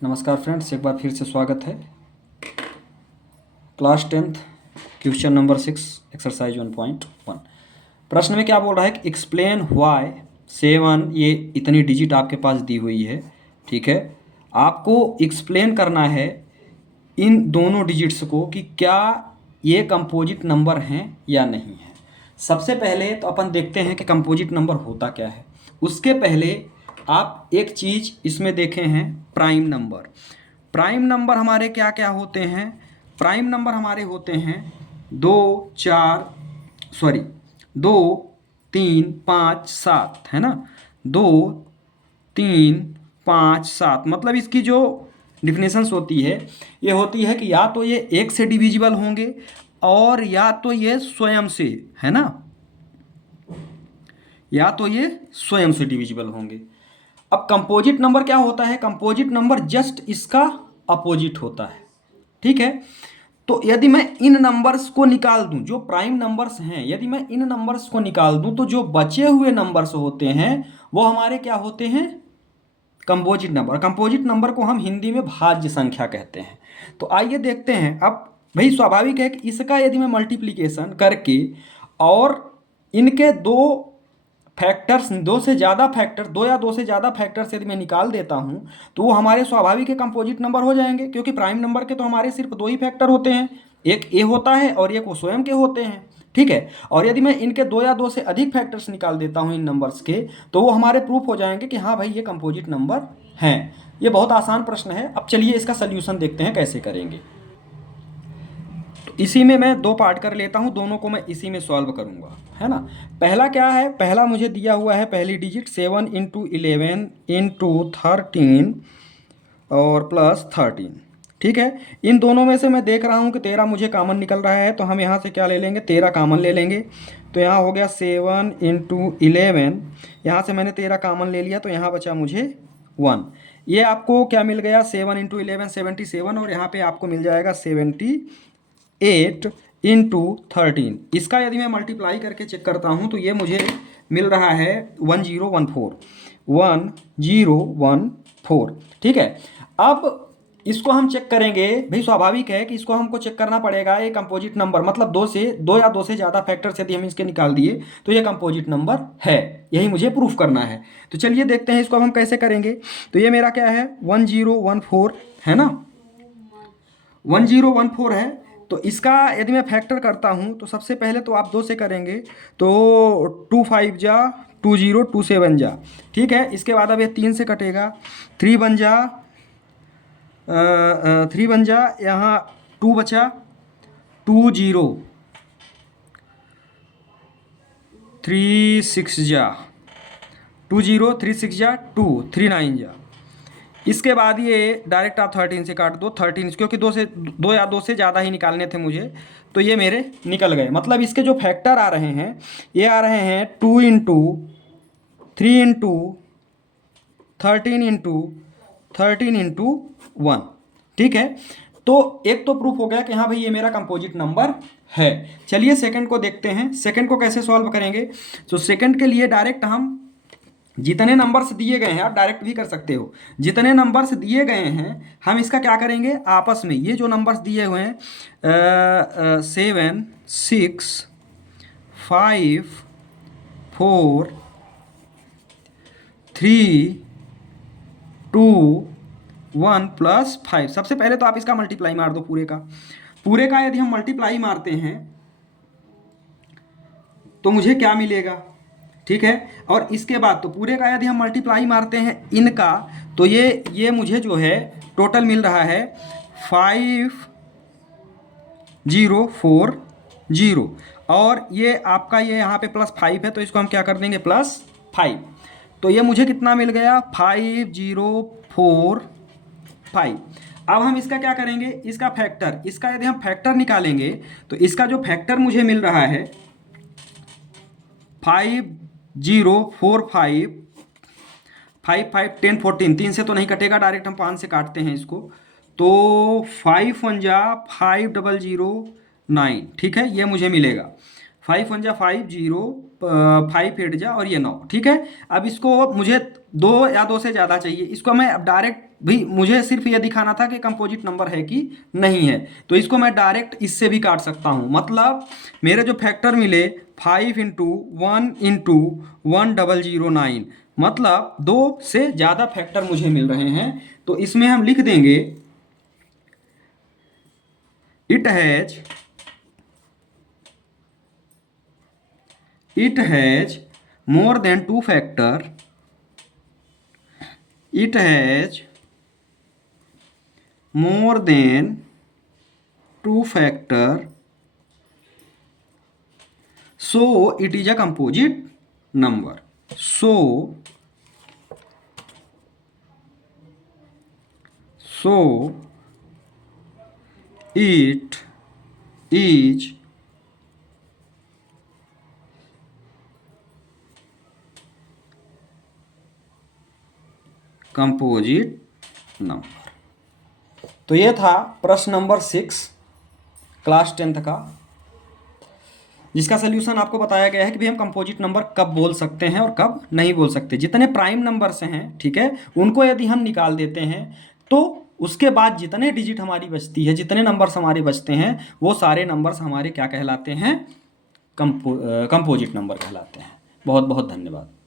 नमस्कार फ्रेंड्स, एक बार फिर से स्वागत है। Class 10th question number 6 exercise 1.1। प्रश्न में क्या बोल रहा है कि एक्सप्लेन व्हाई 7, ये इतनी डिजिट आपके पास दी हुई है, ठीक है। आपको एक्सप्लेन करना है इन दोनों डिजिट्स को कि क्या ये कंपोजिट नंबर हैं या नहीं है। सबसे पहले तो अपन देखते हैं कि कंपोजिट नंबर होता क्या है। उसके पहले आप एक चीज़ इसमें देखे हैं, प्राइम नंबर। प्राइम नंबर हमारे क्या क्या होते हैं? प्राइम नंबर हमारे होते हैं 2, 3, 5, 7, है ना। 2, 3, 5, 7 मतलब इसकी जो डिफिनेशंस होती है ये होती है कि या तो ये एक से डिविजिबल होंगे और या तो ये स्वयं से, है ना, या तो ये स्वयं से डिविजिबल होंगे। अब कंपोजिट नंबर क्या होता है? कंपोजिट नंबर जस्ट इसका अपोजिट होता है, ठीक है। तो यदि मैं इन नंबर्स को निकाल दूं, जो प्राइम नंबर्स हैं, यदि मैं इन नंबर्स को निकाल दूं तो जो बचे हुए नंबर्स होते हैं वो हमारे क्या होते हैं? Composite number. कंपोजिट नंबर को हम हिंदी में भाज्य संख्या कहते हैं। तो आइए देखते हैं। अब भाई स्वाभाविक है कि इसका यदि मैं मल्टीप्लिकेशन करके और इनके दो फैक्टर्स, दो से ज़्यादा फैक्टर, दो या दो से ज़्यादा फैक्टर्स यदि मैं निकाल देता हूँ तो वो हमारे स्वाभाविक के कंपोजिट नंबर हो जाएंगे, क्योंकि प्राइम नंबर के तो हमारे सिर्फ दो ही फैक्टर होते हैं, एक ए होता है और एक वो स्वयं के होते हैं, ठीक है। और यदि मैं इनके दो या दो से अधिक फैक्टर्स निकाल देता हूँ इन नंबर्स के, तो वो हमारे प्रूफ हो जाएंगे कि हाँ भाई ये कंपोजिट नंबर हैं। ये बहुत आसान प्रश्न है। अब चलिए इसका सल्यूशन देखते हैं कैसे करेंगे। तो इसी में मैं दो पार्ट कर लेता हूँ, दोनों को मैं इसी में सॉल्व करूँगा, है ना। पहला क्या है? पहला मुझे दिया हुआ है पहली डिजिट 7 इंटू 11 इंटू 13 और प्लस 13, ठीक है। इन दोनों में से मैं देख रहा हूँ कि 13 मुझे कॉमन निकल रहा है, तो हम यहाँ से क्या ले लेंगे? 13 कॉमन ले लेंगे। तो यहाँ हो गया 7 इंटू 11, यहाँ से मैंने 13 कॉमन ले लिया तो यहाँ बचा मुझे 1। ये आपको क्या मिल गया? 7 इंटू 11 77, और यहाँ पे आपको मिल जाएगा 78 इंटू 13। इसका यदि मैं मल्टीप्लाई करके चेक करता हूँ तो ये मुझे मिल रहा है 1014, 1014, ठीक है। अब इसको हम चेक करेंगे। भाई स्वाभाविक है कि इसको हमको चेक करना पड़ेगा। ये कंपोजिट नंबर मतलब दो या दो से ज़्यादा फैक्टर्स यदि हम इसके निकाल दिए तो ये कंपोजिट नंबर है, यही मुझे प्रूफ करना है। तो चलिए देखते हैं इसको अब हम कैसे करेंगे। तो ये मेरा क्या है? 1014 है ना, 1014 है। तो इसका यदि मैं फैक्टर करता हूँ तो सबसे पहले तो आप 2 से करेंगे तो 2 5 जा 20 2 7 जा, ठीक है। इसके बाद अब ये 3 से कटेगा, 3 बन जा 3 बन जा, यहाँ 2 बचा, 20 3 6 जा 20 3 6 जा 2 3 9 जा। इसके बाद ये डायरेक्ट आप 13 से काट दो, 13 क्योंकि दो या दो से ज़्यादा ही निकालने थे मुझे, तो ये मेरे निकल गए। मतलब इसके जो फैक्टर आ रहे हैं ये आ रहे हैं 2 इंटू 3 इंटू 13 इंटू 13 इंटू 1, ठीक है। तो एक तो प्रूफ हो गया कि हाँ भाई ये मेरा कंपोजिट नंबर है। चलिए सेकंड को देखते हैं। सेकंड को कैसे सॉल्व करेंगे? तो सेकंड के लिए डायरेक्ट हम जितने नंबर्स दिए गए हैं, आप डायरेक्ट भी कर सकते हो, जितने नंबर्स दिए गए हैं हम इसका क्या करेंगे? आपस में ये जो नंबर्स दिए हुए हैं 7 6 5 4 3 2 1 प्लस 5, सबसे पहले तो आप इसका मल्टीप्लाई मार दो पूरे का। पूरे का यदि हम मल्टीप्लाई मारते हैं तो मुझे क्या मिलेगा? ठीक है। और इसके बाद तो पूरे का यदि हम मल्टीप्लाई मारते हैं इनका, तो ये मुझे जो है टोटल मिल रहा है 5040, और ये आपका ये यहाँ पे प्लस 5 है तो इसको हम क्या कर देंगे? प्लस 5। तो ये मुझे कितना मिल गया? 5045। अब हम इसका क्या करेंगे? इसका फैक्टर, इसका यदि हम फैक्टर निकालेंगे तो इसका जो फैक्टर मुझे मिल रहा है 5045, 5 5 10 14, 3 से तो नहीं कटेगा, डायरेक्ट हम 5 से काटते हैं इसको। तो 5 1 जा 5009, ठीक है, ये मुझे मिलेगा। 5 1 जा 50, 5 8 जा और ये 9, ठीक है। अब इसको मुझे 2 या 2 से ज़्यादा चाहिए। इसको मैं अब डायरेक्ट भी, मुझे सिर्फ ये दिखाना था कि कंपोजिट नंबर है कि नहीं है, तो इसको मैं डायरेक्ट इससे भी काट सकता हूँ। मतलब मेरे जो फैक्टर मिले 5 इंटू 1 इंटू 1009, मतलब 2 से ज़्यादा फैक्टर मुझे मिल रहे हैं। तो इसमें हम लिख देंगे it has more than 2 factor, it has more than 2 factor, so it is a composite number. So it is composite number. तो ये था प्रश्न नंबर 6 क्लास 10th का, जिसका सोल्यूशन आपको बताया गया है कि भाई हम कंपोजिट नंबर कब बोल सकते हैं और कब नहीं बोल सकते। जितने प्राइम नंबर्स हैं, ठीक है, उनको यदि हम निकाल देते हैं तो उसके बाद जितने डिजिट हमारी बचती है, जितने नंबर्स हमारे बचते हैं, वो सारे नंबर्स हमारे क्या कहलाते हैं? कंपोजिट नंबर कहलाते हैं। बहुत बहुत धन्यवाद।